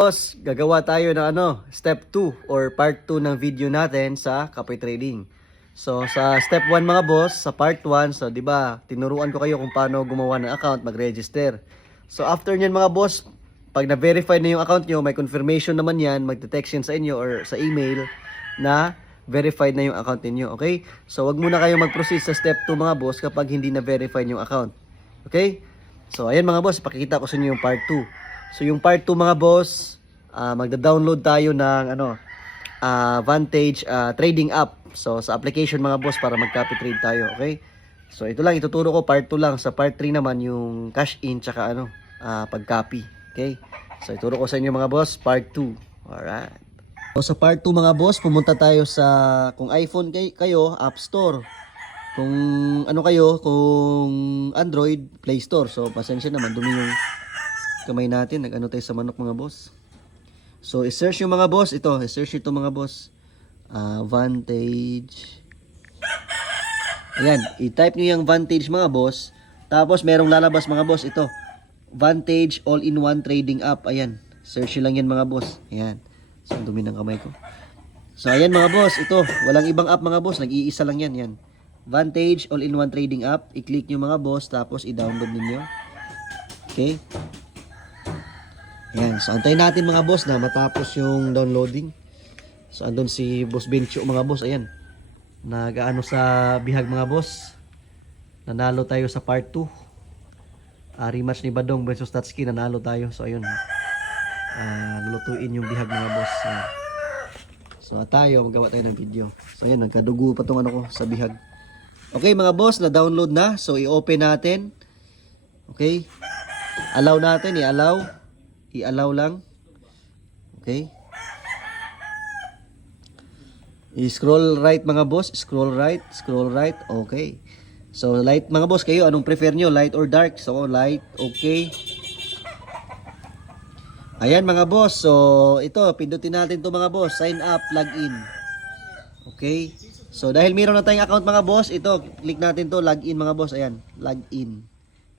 Boss, gagawa tayo ng step 2 or part 2 ng video natin sa Kapoy Trading. So sa step 1 mga boss, sa part 1, so 'di ba, tinuruan ko kayo kung paano gumawa ng account, mag-register. So after niyan mga boss, pag na-verify na yung account nyo, may confirmation naman yan, magte-text yan sa inyo or sa email na verified na yung account niyo, okay? So wag muna kayo mag-proceed sa step 2 mga boss kapag hindi na verified yung account. Okay? So ayan mga boss, pakikita ko sa inyo yung part 2. So yung part 2 mga boss, magda-download tayo ng Vantage trading app. So sa application mga boss para mag-copy trade tayo, okay? So ito lang ituturo ko, part 2 lang. Sa part 3 naman yung cash in tsaka pag-copy, okay? So ituro ko sa inyo mga boss, part 2. Alright. So sa part 2 mga boss, pumunta tayo sa, kung iPhone kayo, App Store. Kung kung Android, Play Store. So pasensya naman, dumi yung kamay natin, tayo sa manok mga boss. So i-search yung mga boss, i-search ito mga boss. Vantage. Ayan, i-type nyo yung Vantage mga boss. Tapos merong lalabas mga boss, ito. Vantage all-in-one trading app. Ayan, search nyo lang yan mga boss. Ayan, so dumi ng kamay ko. So ayan mga boss, ito, walang ibang app mga boss, nag-iisa lang yan. Yan, Vantage all-in-one trading app. I-click nyo mga boss, tapos i-download ninyo. Okay. Ayan, so antayin natin mga boss na matapos yung downloading. So andun si Boss Bencho mga boss, ayan. Nagaano sa bihag mga boss. Nanalo tayo sa part 2. Rematch ni Badong versus Tatsuki, nanalo tayo. So ayun. Lulutuin yung bihag mga boss. So tayo, magawa tayo ng video. So ayan, nagkadugo pa tong ko sa bihag. Okay mga boss, na-download na. So i-open natin. Okay. Allow natin, i-allow lang. Okay. I-scroll right mga boss. Scroll right. Okay. So light mga boss, kayo anong prefer nyo? Light or dark? So light. Okay. Ayan mga boss. So ito, pindutin natin to mga boss. Sign up, login. Okay. So dahil meron na tayong account mga boss, ito, click natin to, login mga boss. Ayan, login.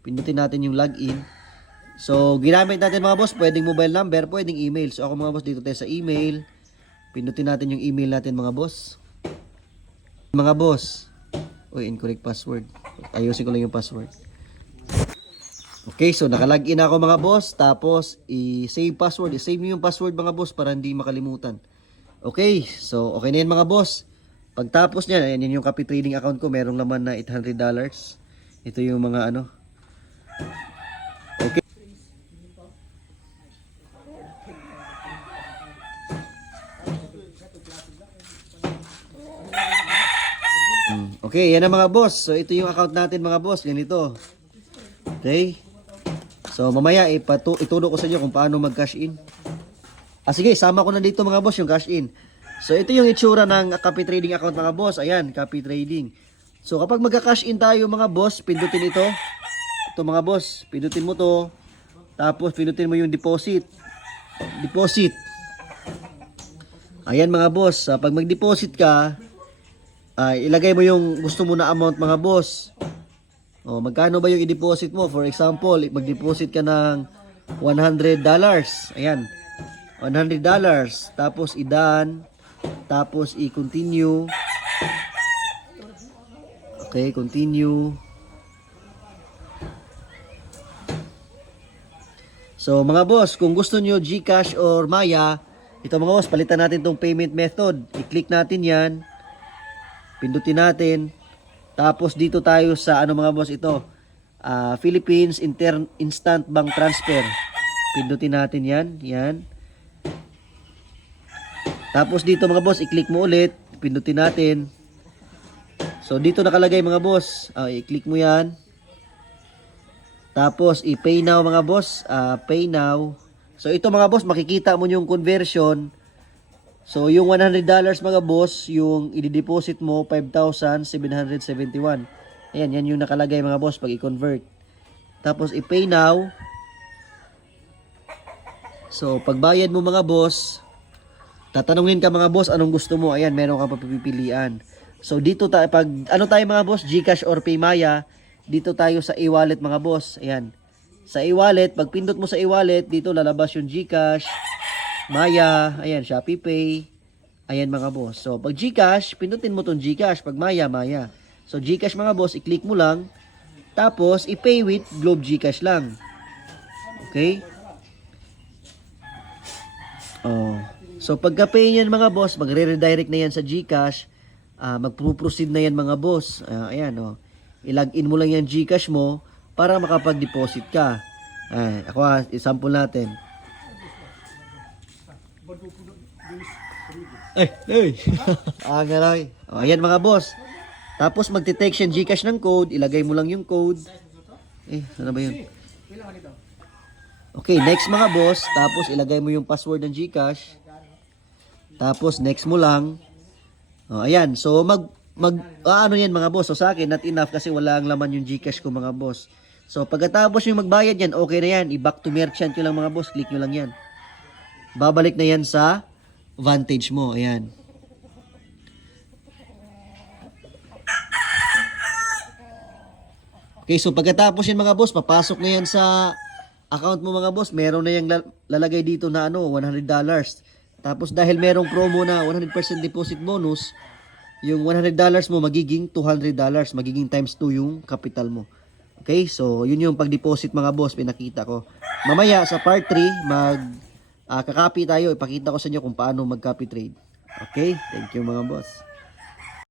Pindutin natin yung login. So, ginamit natin mga boss, pwedeng mobile number, pwedeng email. So, ako mga boss, dito tayo sa email. Pindutin natin yung email natin mga boss. Mga boss. Uy, incorrect password. Ayusin ko lang yung password. Okay, so nakalagin ako mga boss. Tapos, i-save password. I-save nyo yung password mga boss para hindi makalimutan. Okay, so okay na yan mga boss. Pagtapos nyan, ayan yun yung copy trading account ko. Merong laman na $800. Ito yung mga Okay. Okay, yan na mga boss. So ito yung account natin mga boss, ganito. Okay? So mamaya ituro ko sa inyo kung paano mag-cash in. Sige, sama ko na dito mga boss yung cash in. So ito yung itsura ng copy trading account mga boss. Ayan, copy trading. So kapag magka-cash in tayo mga boss, pindutin ito. Ito mga boss, pindutin mo to. Tapos pindutin mo yung deposit. Deposit. Ayan mga boss, pag mag-deposit ka, ilagay mo yung gusto mo na amount mga boss. Magkano ba yung i-deposit mo? For example, mag-deposit ka ng $100. Ayan. $100. Tapos i-done. Tapos i-continue. Okay, continue. So mga boss, kung gusto nyo GCash or Maya, ito mga boss, palitan natin tong payment method. I-click natin yan. Pindutin natin. Tapos dito tayo sa mga boss ito. Philippines Instant Bank Transfer. Pindutin natin yan. Yan. Tapos dito mga boss, i-click mo ulit. Pindutin natin. So dito nakalagay mga boss. I-click mo yan. Tapos i-pay now mga boss. Pay now. So ito mga boss, makikita mo yung conversion. So, yung $100 mga boss, yung i-deposit mo, 5,771. Ayan, yan yung nakalagay mga boss pag i-convert. Tapos, i-pay now. So, pagbayad mo mga boss, tatanungin ka mga boss, anong gusto mo? Ayan, meron ka papipilian. So, dito tayo, pag tayo mga boss, GCash or Paymaya, dito tayo sa e-wallet mga boss. Ayan. Sa e-wallet, pag pindot mo sa e-wallet, dito lalabas yung GCash, Maya, ayan, Shopee Pay. Ayan mga boss. So, pag GCash, pindutin mo tong GCash. Pag Maya, Maya. So, GCash mga boss, i-click mo lang. Tapos, i-pay with Globe GCash lang. Okay? Oh. So, pagka-pay yan mga boss, magre-redirect na yan sa GCash. Magpo-proceed na yan mga boss. Ayan, oh. I-login mo lang yan GCash mo para makapag-deposit ka. Ako example natin. Ay. Garay. Ayan mga boss. Tapos magte-text yan GCash ng code, ilagay mo lang yung code. Ano ba yun? Okay, next mga boss, tapos ilagay mo yung password ng GCash. Tapos next mo lang. Ayan, so ano yan mga boss. So sa akin, not enough kasi wala ang laman yung GCash ko mga boss. So pagkatapos yung magbayad yan, okay na yan. I-back to merchant nyo lang mga boss, click nyo lang yan. Babalik na yan sa Vantage mo, ayan. Okay, so pagkatapos yan mga boss, papasok na yan sa account mo mga boss. Meron na yung lalagay dito na $100. Tapos dahil merong promo na 100% deposit bonus, yung $100 mo magiging $200, magiging times 2 yung capital mo. Okay, so yun yung pag-deposit mga boss, pinakita ko. Mamaya sa part 3, kakapi tayo, ipakita ko sa inyo kung paano mag-copy trade. Okay, thank you mga boss.